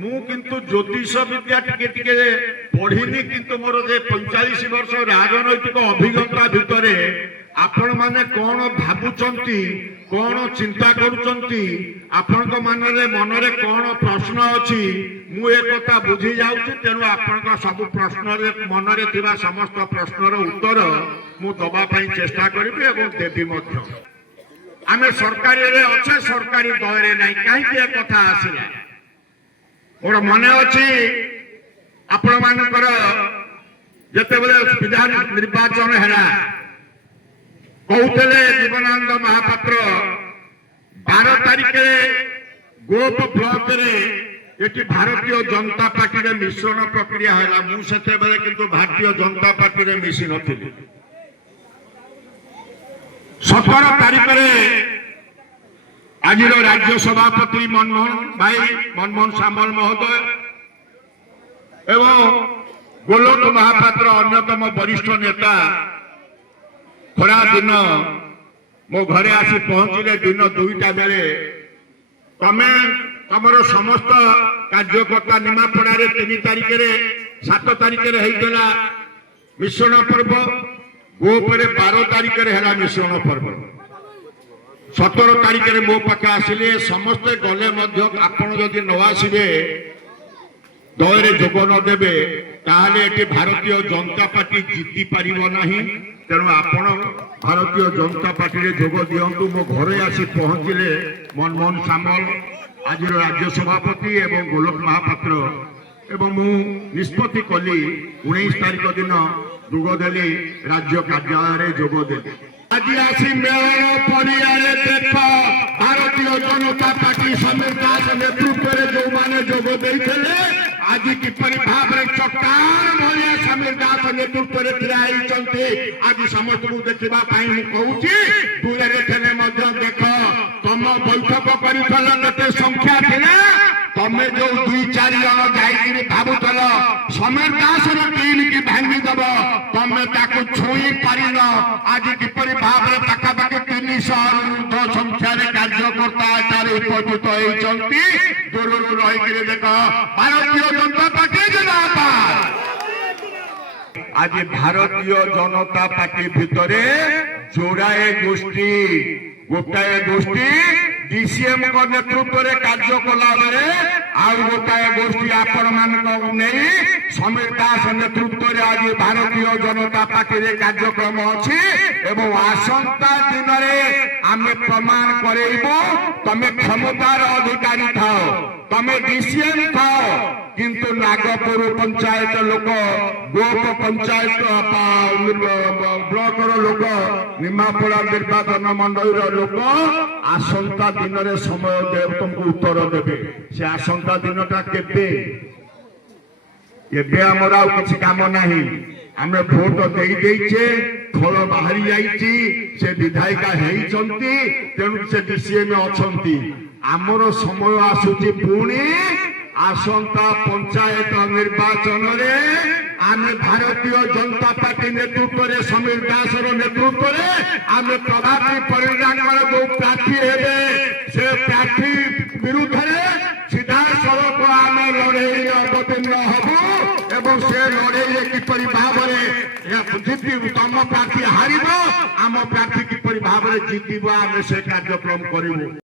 ମୁଁ କିନ୍ତୁ ଜ୍ୟୋତିଷ ବିଦ୍ୟା ଟିକେ ଟିକେ ପଢିନି, କିନ୍ତୁ ମୋର ଯେ 45 ବର୍ଷ ରାଜନୈତିକ ଅଭିଜ୍ଞତା ଭିତରେ ଆପଣ ମାନେ କଣ ଭାବୁଛନ୍ତି, କଣ ଚିନ୍ତା କରୁଛନ୍ତି, ଆପଣଙ୍କ ମନରେ କଣ ପ୍ରଶ୍ନ ଅଛି, ମୁଁ ଏ କଥା ବୁଝି ଯାଉଛି। ତେଣୁ ଆପଣଙ୍କ ସବୁ ପ୍ରଶ୍ନରେ ମନରେ ଥିବା ସମସ୍ତ ପ୍ରଶ୍ନର ଉତ୍ତର ମୁଁ ଦେବା ପାଇଁ ଚେଷ୍ଟା କରିବି ଏବଂ ଦେବି ମଧ୍ୟ। ଆମେ ସରକାରୀରେ ଅଛେ, ସରକାରୀ ଦଳରେ ନାହିଁ। କାହିଁକି ଏ କଥା ଆସିଲା? ମୋର ମନେ ଅଛି ଆପଣ ମାନଙ୍କର ଯେତେବେଳେ ବିଧାନ ନିର୍ବାଚନ ହେଲା, କହୁଥିଲେ ଜୀବନାନନ୍ଦ ମହାପାତ୍ର 12 ତାରିଖରେ ଗୋପ ବ୍ଲକରେ ଏଠି ଭାରତୀୟ ଜନତା ପାର୍ଟିରେ ମିଶ୍ରଣ ପ୍ରକ୍ରିୟା ହେଲା। ମୁଁ ସେତେବେଳେ କିନ୍ତୁ ଭାରତୀୟ ଜନତା ପାର୍ଟିରେ ମିଶି ନଥିଲି। 17 ତାରିଖରେ ଆଜିର ରାଜ୍ୟ ସଭାପତି ମନମୋହନ ସାମଲ ମହୋଦୟ ଏବଂ ଗୋଲକ ମହାପାତ୍ର ଅନ୍ୟତମ ବରିଷ୍ଠ ନେତା ଖରା ଦିନ ମୋ ଘରେ ଆସି ପହଞ୍ଚିଲେ। ଦିନ 2ଟା ବେଳେ ତମର ସମସ୍ତ କାର୍ଯ୍ୟକର୍ତ୍ତା ନିମାପଡ଼ାରେ 3 ତାରିଖରେ 7 ତାରିଖରେ ହେଇଥିଲା ମିଶ୍ରଣ ପର୍ବ, ଗୋପରେ 12 ତାରିଖରେ ହେଲା ମିଶ୍ରଣ ପର୍ବ। 17 ତାରିଖରେ ମୋ ପାଖେ ଆସିଲେ। ସମସ୍ତେ ଗଲେ ମଧ୍ୟ ଆପଣ ଯଦି ନ ଆସିବେ, ଦଳରେ ଯୋଗ ନ ଦେବେ, ତାହେଲେ ଏଠି ଭାରତୀୟ ଜନତା ପାର୍ଟି ଜିତି ପାରିବ ନାହିଁ। ତେଣୁ ଆପଣ ଭାରତୀୟ ଜନତା ପାର୍ଟିରେ ଯୋଗ ଦିଅନ୍ତୁ। ମୋ ଘରେ ଆସି ପହଞ୍ଚିଲେ ମନମୋହନ ସାମଲ, ଆଜିର ରାଜ୍ୟ ସଭାପତି ଏବଂ ଗୋଲକ ମହାପାତ୍ର, ଏବଂ ମୁଁ ନିଷ୍ପତ୍ତି କଲି 19 ତାରିଖ ଦିନ ଯୋଗ ଦେଲି, ରାଜ୍ୟ କାର୍ଯ୍ୟାଳୟରେ ଯୋଗ ଦେଲି। ଆଜି ଆସି ମେଳନ ପଡ଼ିଆରେ ଦେଖ, ଭାରତୀୟ ଜନତା ପାର୍ଟି ସମୀର ଦାସ ନେତୃତ୍ୱରେ ଯେଉଁମାନେ ଯୋଗ ଦେଇଥିଲେ, ଆଜି କିପରି ଭାବରେ ଚଟାଣ ଭଳିଆ ସମୀର ଦାସ ନେତୃତ୍ୱରେ ଠିଆ ହେଇଛନ୍ତି। ଆଜି ସମସ୍ତଙ୍କୁ ଦେଖିବା ପାଇଁ ମୁଁ କହୁଛି, ଦୂରରେ ଥିଲେ ମଧ୍ୟ ଦେଖ। ତମ ବୈଠକ କରିଥିଲ, କେତେ ସଂଖ୍ୟା ଥିଲା? ତମେ ଯୋଉ 2-4 ଜଣ ଯାଇକିରି ଭାବୁଥିଲ ସମୀର ଦାସର ଟିମକି ଭାଙ୍ଗିଦବ, ତମେ ତାକୁ ଛୁଇଁ ପାରିନ। ଆଜି କିପରି ଭାବରେ ପାଖାପାଖି 300 ଊର୍ଦ୍ଧ୍ୱ ସଂଖ୍ୟାରେ କାର୍ଯ୍ୟକର୍ତ୍ତା ଏଠାରେ ଉପସ୍ଥିତ ହେଇଛନ୍ତି। ଦୂରରୁ ରହିକିରି ଦେଖ, ଭାରତୀୟ ଜନତା ପାର୍ଟି ଜିନ୍ଦାବାଦ। ଆଜି ଭାରତୀୟ ଜନତା ପାର୍ଟି ଭିତରେ ଯୋଡ଼ାଏ ଗୋଷ୍ଠୀ, ଗୋଟାଏ ଗୋଷ୍ଠୀ DCM ନେତୃତ୍ୱରେ କାର୍ଯ୍ୟ କଲା ବେଳେ ଆଉ ଗୋଟାଏ ଗୋଷ୍ଠୀ ଆପଣ ମାନଙ୍କୁ ନେଇ ସମୀର ଦାସ ନେତୃତ୍ୱରେ ଆଜି ଭାରତୀୟ ଜନତା ପାର୍ଟିରେ କାର୍ଯ୍ୟକ୍ରମ ଅଛି। ଏବଂ ଆସନ୍ତା ଦିନରେ ଆମେ ପ୍ରମାଣ କରେଇବୁ, ତମେ କ୍ଷମତାର ଅଧିକାରୀ ଥାଅ, ତମେ DCM ଥାଅ, କିନ୍ତୁ ନାଗପୁର ପଞ୍ଚାୟତ ଲୋକ, ଗୋପ ପଞ୍ଚାୟତ ବ୍ଲକର ଲୋକ, ନିମାପଡ଼ା ନିର୍ବାଚନ ମଣ୍ଡଳୀର ଲୋକ ଆସନ୍ତା ଦିନରେ ସମୟ ତମକୁ ଉତ୍ତର ଦେବେ। ସେ ଆସନ୍ତା ଦିନଟା କେବେ? ଏବେ ଆମର ଆଉ କିଛି କାମ ନାହିଁ। ଆମେ ଭୋଟ ଦେଇଛେ, ଫଳ ବାହାରି ଯାଇଛି, ସେ ବିଧାୟିକା ହେଇଛନ୍ତି, ତେଣୁ ସେ DCM ଅଛନ୍ତି। ଆମର ସମୟ ଆସୁଛି ପୁଣି ଆସନ୍ତା ପଞ୍ଚାୟତ ନିର୍ବାଚନରେ ଆମେ ଭାରତୀୟ ଜନତା ପାର୍ଟି ନେତୃତ୍ୱରେ, ସମୀର ଦାସର ନେତୃତ୍ୱରେ ଆମେ ପ୍ରଭାବୀ ପରିଣାମର ଯୋଉ ପ୍ରାର୍ଥୀ ହେବେ, ସେ ପ୍ରାର୍ଥୀ ବିରୁଦ୍ଧରେ ସିଧାସଳଖ ଆମେ ଲଢେଇ ଅବତୀର୍ଣ୍ଣ ହବୁ ଏବଂ ସେ ଲଢେଇରେ କିପରି ଭାବରେ ତମ ପ୍ରାର୍ଥୀ ହାରିବ, ଆମ ପ୍ରାର୍ଥୀ କିପରି ଭାବରେ ଜିତିବ, ଆମେ ସେ କାର୍ଯ୍ୟକ୍ରମ କରିବୁ।